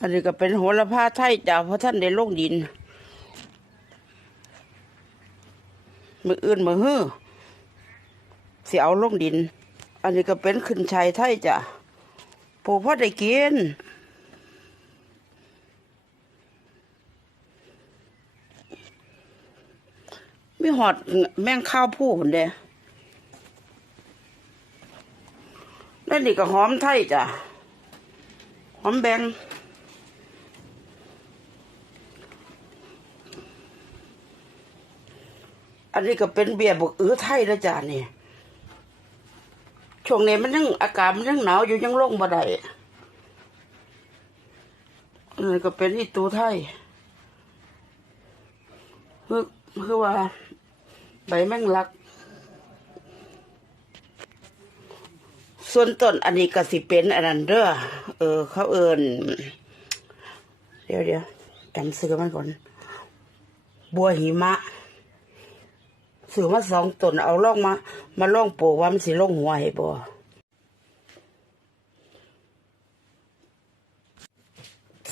อันนี้ก็เป็นโหระพาไทยจ้าเพราะท่านได้ลงดิน มืออื่นมือฮื้อสิเอาลงดิน อันนี้ก็เป็นขึ้นชัยไทยจ้ะปลูกพอได้กินมีหอดแม่งข้าวผู้คนเด้นั่นนี่ก็หอมไทยจ้ะ หอมแบง อันนี้ก็เป็นเบียร์บกอื้อไทยแล้วจ้ะนี่ช่วงนี้มันยังอากาศมันยังหนาวอยู่ยังลงบ่ได้อันนี้ก็เป็นอีตูไทยคือคือว่า ใบแมงลัก ส่วนต้นอันนี้ก็สิเป็นอันนั้นเด้อเออ เขาเอินเดี๋ยวเดี๋ยวจำซื้อมันก่อน บัวหิมะ ซื้อมาสองต้นเอาล่องมา มาล่องปลูกว่ามันสิล่องหัวให้บ่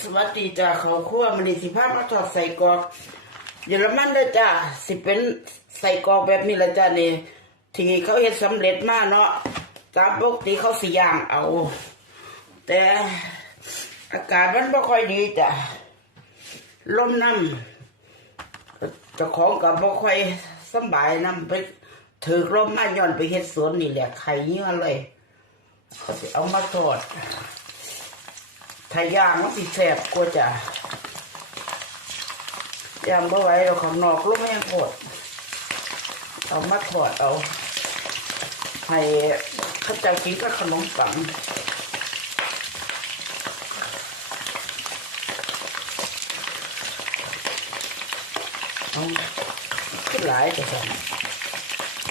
สวัสดีจ้าเขาคั่วมันนี่สิพาพมาทอดใส่กรอกเยอรมันเด้จ้าสิเป็นใส่กรอกแบบนี้ละจ้านี่ที่เขาเฮ็ดสำเร็จมากเนาะตามปกติเขาสิย่างเอา แต่อากาศมันบ่ค่อยดีจ้ะลมน้ำเจ้าของกับบ่ค่อย สบายนำไปถือลมมาย้อนไปเฮ็ดสวนนี่แหละไข่เยื่อเลยเขาสิเอามาทอดถ้าย่างมันสิแซ่บกว่าจ้ะย่างบ่ไหวเราข้างนอกลมแห้งโคตรเอามาทอดเอาให้เข้าเจ้ากินกับขนมปังเอา ขึ้นหลายแต่สั่น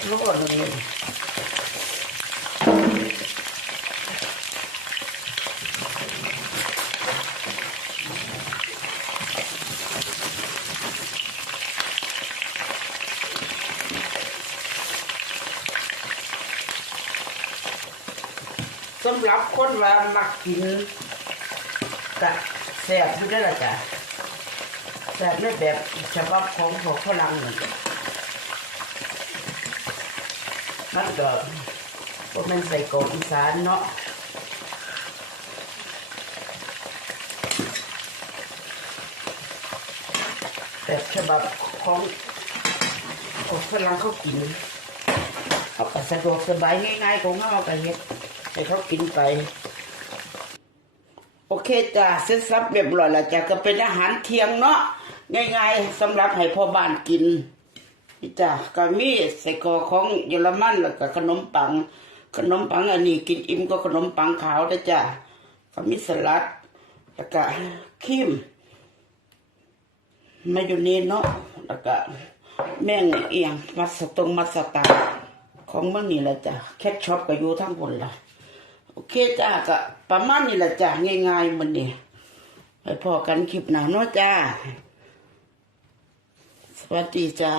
รู้ว่ามันนี่สำหรับคนว่ามักกินกะแซ่บอยู่ได้อละจ้ะ แซ่บในแบบฉบับของพวกฝรั่งนี่จ้ะมันก็พวกมันใส่กรอกอีสานเนาะแบบฉบับของของฝรั่งเขากินเขาก็สะดวกสบายง่ายๆของเขาก็เฮ็ดให้เขากินไป โอเคจ้ะเสร็จสับเรียบร้อยแล้วจ้ะก็เป็นอาหารเที่ยงเนาะง่ายๆสำหรับให้พ่อบ้านกินนี่จ้ะก็มีใส่กรอกของเยอรมันแล้วก็ขนมปัง ขนมปังอันนี้กินอิ่มก็ขนมปังขาวนะจ้ะก็มีสลัดแล้วก็ครีมมายองเนสเนาะแล้วก็แม่งเอียงมัสตงมัสตาของเมื่อนี่แหละจ้ะแคทช็อปก็อยู่ทั้งบนละ โอเคจ้าก็ประมาณนี้แหละจ้าง่ายๆมันเนี่ไปพอกันคลิปหน้าเนาะจ้า สวัสดีจ้า